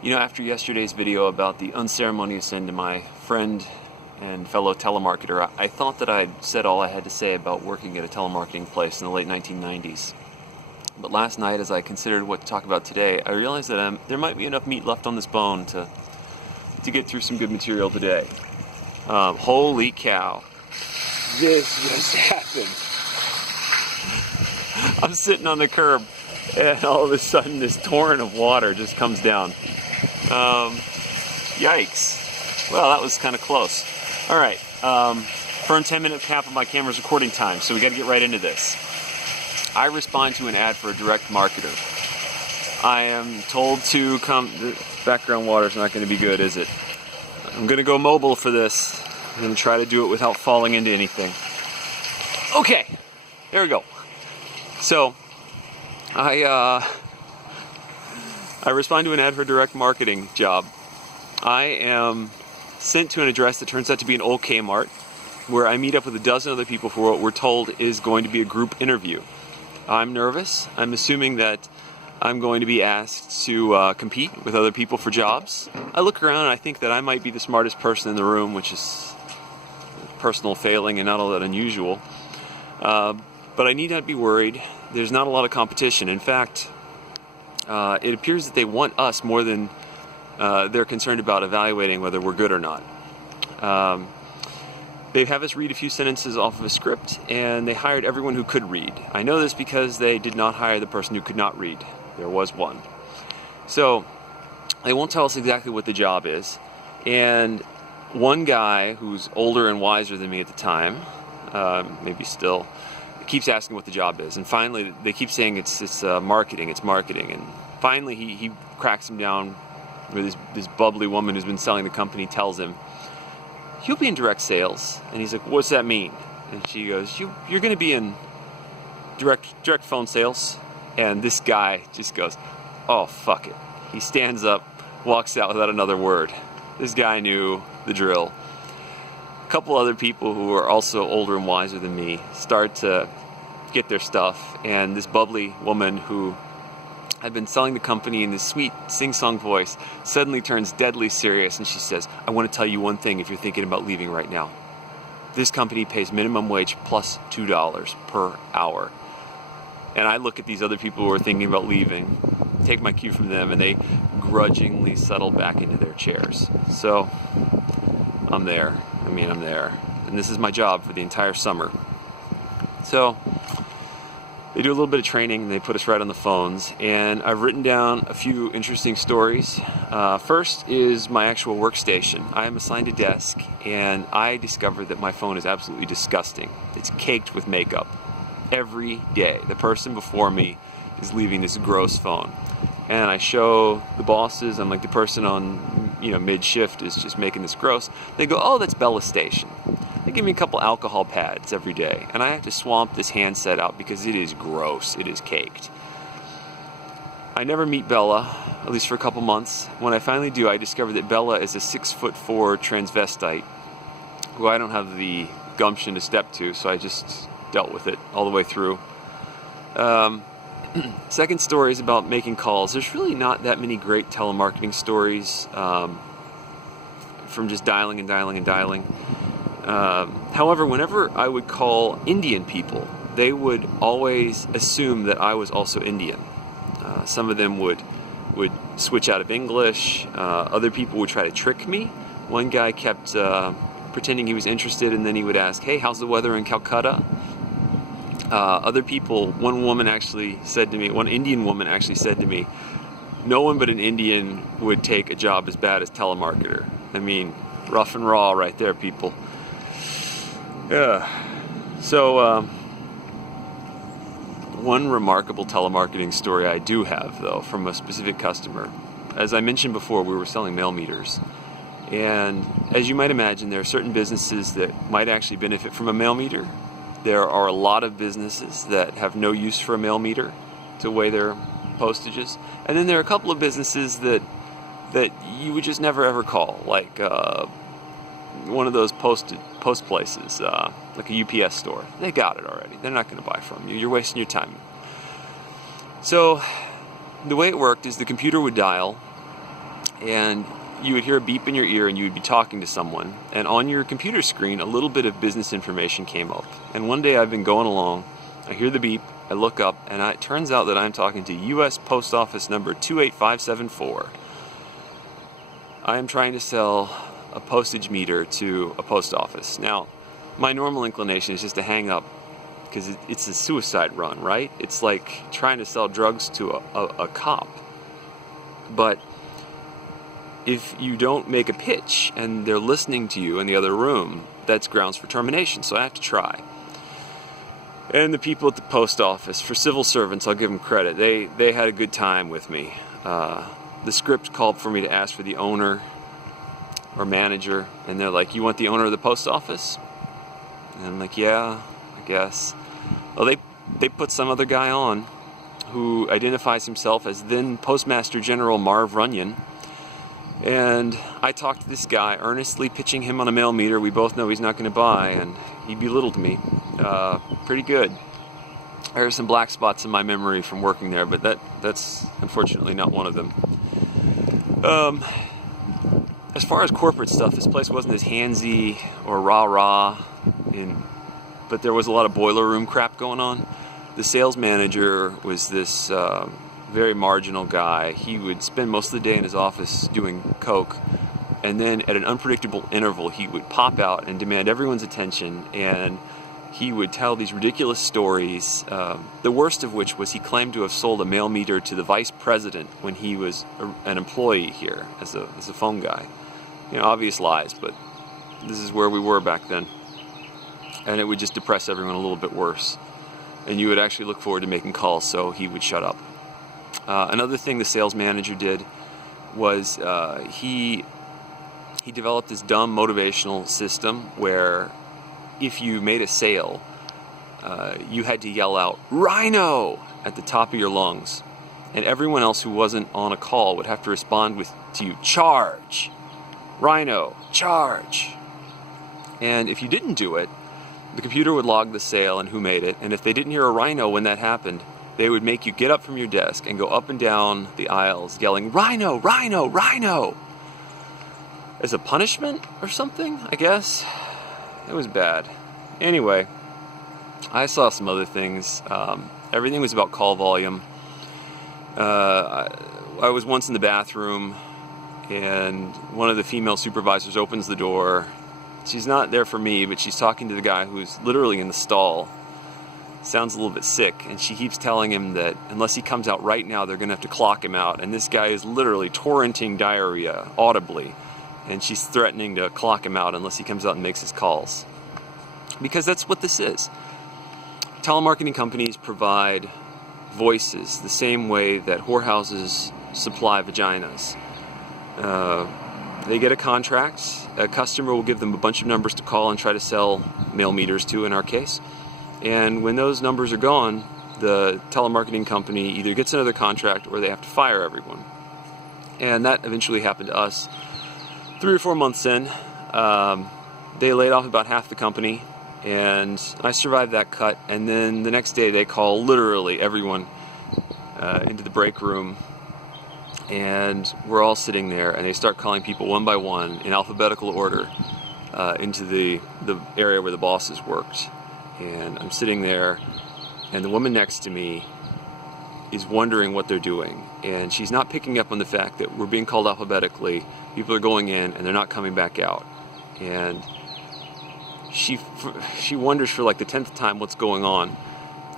You know, after yesterday's video about the unceremonious end to my friend and fellow telemarketer, I thought that I'd said all I had to say about working at a telemarketing place in the late 1990s. But last night, as I considered what to talk about today, I realized that there might be enough meat left on this bone to get through some good material today. Holy cow. This just happened. I'm sitting on the curb, and all of a sudden this torrent of water just comes down. Yikes. Well, that was kind of close. All right, firm 10-minute cap of my camera's recording time, so we got to get right into this. I respond to an ad for a direct marketer. I am told to come. The background water's not going to be good, is it? I'm going to go mobile for this. I'm going to try to do it without falling into anything. Okay, there we go. So, I respond to an ad for a direct marketing job. I am sent to an address that turns out to be an old Kmart, where I meet up with a dozen other people for what we're told is going to be a group interview. I'm nervous. I'm assuming that I'm going to be asked to compete with other people for jobs. I look around and I think that I might be the smartest person in the room, which is a personal failing and not all that unusual. But I need not be worried. There's not a lot of competition. In fact, it appears that they want us more than they're concerned about evaluating whether we're good or not. They have us read a few sentences off of a script, and they hired everyone who could read. I know this because they did not hire the person who could not read. There was one. So they won't tell us exactly what the job is. And one guy who's older and wiser than me at the time, maybe still, keeps asking what the job is. And finally, they keep saying it's marketing, it's marketing. And finally, he cracks him down with this bubbly woman who's been selling the company, tells him, "You'll be in direct sales." And he's like, "What's that mean?" And she goes, You're going to be in direct phone sales." And this guy just goes, "Oh, fuck it." He stands up, walks out without another word. This guy knew the drill. A couple other people who are also older and wiser than me start to get their stuff, and this bubbly woman who had been selling the company in this sweet sing-song voice suddenly turns deadly serious, and she says, "I want to tell you one thing if you're thinking about leaving right now. This company pays minimum wage plus $2 per hour." And I look at these other people who are thinking about leaving, take my cue from them, and they grudgingly settle back into their chairs. So I'm there. I'm there. And this is my job for the entire summer. So they do a little bit of training, and they put us right on the phones. And I've written down a few interesting stories. First is my actual workstation. I am assigned a desk, and I discovered that my phone is absolutely disgusting. It's caked with makeup. Every day, the person before me is leaving this gross phone. And I show the bosses, I'm like, the person on, mid-shift is just making this gross. They go, "Oh, that's Bella's station." They give me a couple alcohol pads every day, and I have to swamp this handset out because it is gross. It is caked. I never meet Bella, at least for a couple months. When I finally do, I discover that Bella is a 6'4" transvestite who I don't have the gumption to step to, so I just dealt with it all the way through. Second story is about making calls. There's really not that many great telemarketing stories from just dialing and dialing and dialing. However, whenever I would call Indian people, they would always assume that I was also Indian. Some of them would switch out of English. Other people would try to trick me. One guy kept pretending he was interested, and then he would ask, "Hey, how's the weather in Calcutta?" Other people, one Indian woman actually said to me, "No one but an Indian would take a job as bad as telemarketer." I mean, rough and raw right there, people. Yeah. So, one remarkable telemarketing story I do have, though, from a specific customer. As I mentioned before, we were selling mail meters. And as you might imagine, there are certain businesses that might actually benefit from a mail meter. There are a lot of businesses that have no use for a mail meter to weigh their postages. And then there are a couple of businesses that you would just never ever call, like one of those post places, like a UPS store. They got it already. They're not going to buy from you. You're wasting your time. So the way it worked is the computer would dial, and you would hear a beep in your ear and you would be talking to someone, and on your computer screen a little bit of business information came up. And one day I've been going along, I hear the beep, I look up, and it turns out that I'm talking to U.S. Post Office number 28574. I am trying to sell a postage meter to a post office. Now, my normal inclination is just to hang up, because it's a suicide run, right? It's like trying to sell drugs to a cop. But if you don't make a pitch and they're listening to you in the other room, that's grounds for termination. So I have to try. And the people at the post office, for civil servants, I'll give them credit. They had a good time with me. The script called for me to ask for the owner or manager, and they're like, "You want the owner of the post office?" And I'm like, "Yeah, I guess." Well, they put some other guy on who identifies himself as then Postmaster General Marv Runyon. And I talked to this guy, earnestly pitching him on a mail meter we both know he's not going to buy, and he belittled me pretty good. There are some black spots in my memory from working there, but that's unfortunately not one of them. As far as corporate stuff, this place wasn't as handsy or rah-rah, but there was a lot of boiler room crap going on. The sales manager was this very marginal guy. He would spend most of the day in his office doing coke, and then at an unpredictable interval he would pop out and demand everyone's attention, and he would tell these ridiculous stories, the worst of which was he claimed to have sold a mail meter to the vice president when he was an employee here as a phone guy. Obvious lies, but this is where we were back then. And it would just depress everyone a little bit worse. And you would actually look forward to making calls, so he would shut up. Another thing the sales manager did was he developed this dumb motivational system where if you made a sale, you had to yell out, "Rhino!" at the top of your lungs. And everyone else who wasn't on a call would have to respond to you, "Charge! Rhino! Charge!" And if you didn't do it, the computer would log the sale and who made it, and if they didn't hear a rhino when that happened, they would make you get up from your desk and go up and down the aisles yelling, "Rhino! Rhino! Rhino!" as a punishment or something, I guess. It was bad. Anyway, I saw some other things. Everything was about call volume. I was once in the bathroom, and one of the female supervisors opens the door. She's not there for me, but she's talking to the guy who's literally in the stall. Sounds a little bit sick, and she keeps telling him that unless he comes out right now, they're going to have to clock him out. And this guy is literally torrenting diarrhea audibly, and she's threatening to clock him out unless he comes out and makes his calls. Because that's what this is. Telemarketing companies provide voices the same way that whorehouses supply vaginas. They get a contract. A customer will give them a bunch of numbers to call and try to sell mail meters to, in our case. And when those numbers are gone, the telemarketing company either gets another contract or they have to fire everyone. And that eventually happened to us. 3 or 4 months in, they laid off about half the company, and I survived that cut. And then the next day they call literally everyone into the break room, and we're all sitting there, and they start calling people one by one in alphabetical order into the area where the bosses worked. And I'm sitting there, and the woman next to me is wondering what they're doing, and she's not picking up on the fact that we're being called alphabetically. People are going in and they're not coming back out, and she wonders for like the 10th time what's going on.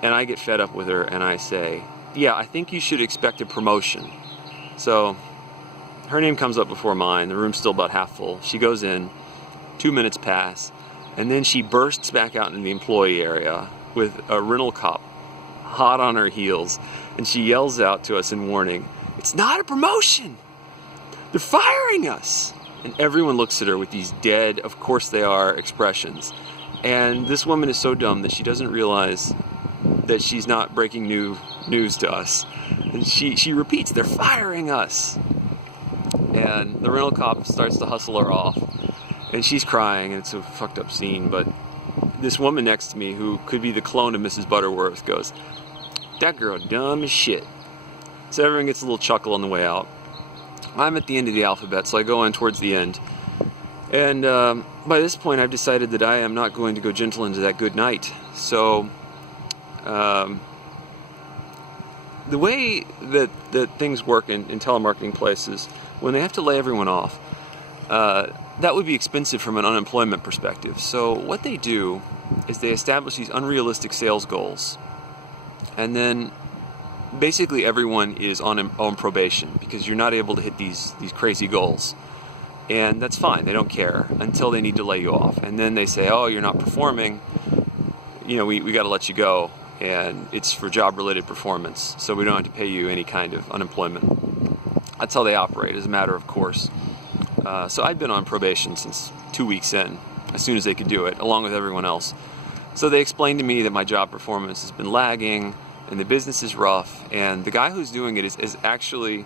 And I get fed up with her, and I say, "Yeah, I think you should expect a promotion." So her name comes up before mine. The room's still about half full. She goes in, 2 minutes pass, and then she bursts back out into the employee area with a rental cop hot on her heels, and she yells out to us in warning, "It's not a promotion! They're firing us!" And everyone looks at her with these dead, of course they are, expressions. And this woman is so dumb that she doesn't realize that she's not breaking news to us. And she repeats, "They're firing us!" And the rental cop starts to hustle her off. And she's crying, and it's a fucked up scene, but this woman next to me, who could be the clone of Mrs. Butterworth, goes, "That girl dumb as shit." So everyone gets a little chuckle on the way out. I'm at the end of the alphabet, so I go in towards the end. And by this point, I've decided that I am not going to go gentle into that good night. So the way that things work in telemarketing places, when they have to lay everyone off, that would be expensive from an unemployment perspective. So what they do is they establish these unrealistic sales goals, and then basically everyone is on probation because you're not able to hit these crazy goals. And that's fine, they don't care until they need to lay you off. And then they say, oh, you're not performing, we got to let you go, and it's for job-related performance, so we don't have to pay you any kind of unemployment. That's how they operate, as a matter of course. So I'd been on probation since 2 weeks in, as soon as they could do it, along with everyone else. So they explained to me that my job performance has been lagging, and the business is rough, and the guy who's doing it is actually,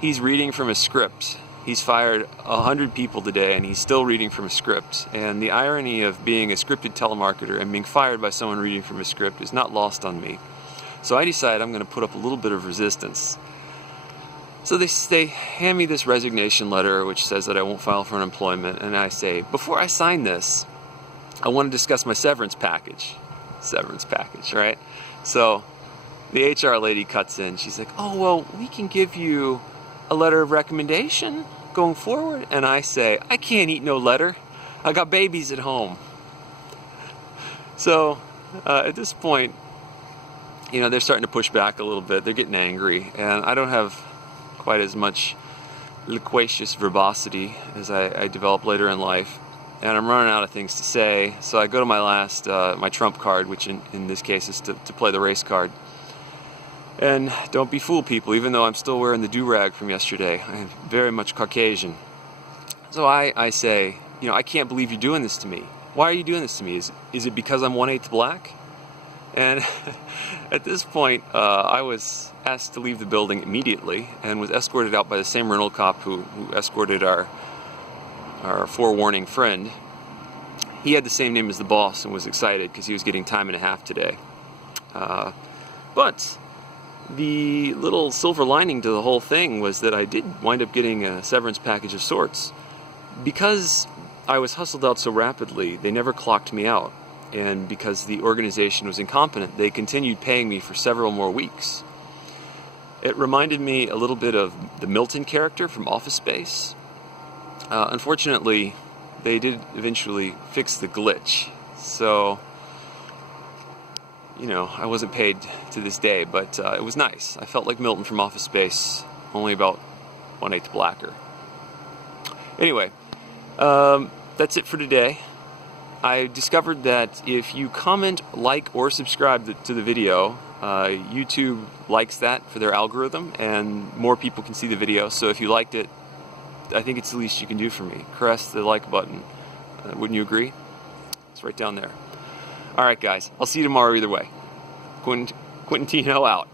he's reading from a script. He's fired 100 people today, and he's still reading from a script. And the irony of being a scripted telemarketer and being fired by someone reading from a script is not lost on me. So I decided I'm going to put up a little bit of resistance. So they hand me this resignation letter, which says that I won't file for unemployment. And I say, before I sign this, I want to discuss my severance package. Severance package, right? So the HR lady cuts in. She's like, oh, well, we can give you a letter of recommendation going forward. And I say, I can't eat no letter. I got babies at home. So at this point, they're starting to push back a little bit. They're getting angry, and I don't have quite as much loquacious verbosity as I develop later in life, and I'm running out of things to say. So I go to my trump card, which in this case is to play the race card. And don't be fooled, people, even though I'm still wearing the do-rag from yesterday. I'm very much Caucasian. So I say, I can't believe you're doing this to me. Why are you doing this to me? Is it because I'm 1/8 black? And at this point, I was asked to leave the building immediately and was escorted out by the same rental cop who escorted our forewarning friend. He had the same name as the boss and was excited because he was getting time and a half today. But the little silver lining to the whole thing was that I did wind up getting a severance package of sorts. Because I was hustled out so rapidly, they never clocked me out. And because the organization was incompetent, they continued paying me for several more weeks. It reminded me a little bit of the Milton character from Office Space. Unfortunately, they did eventually fix the glitch. So, I wasn't paid to this day, but it was nice. I felt like Milton from Office Space, only about 1/8 blacker. Anyway, that's it for today. I discovered that if you comment, like, or subscribe to the video, YouTube likes that for their algorithm, and more people can see the video. So if you liked it, I think it's the least you can do for me. Press the like button. Wouldn't you agree? It's right down there. All right, guys. I'll see you tomorrow either way. Quintino out.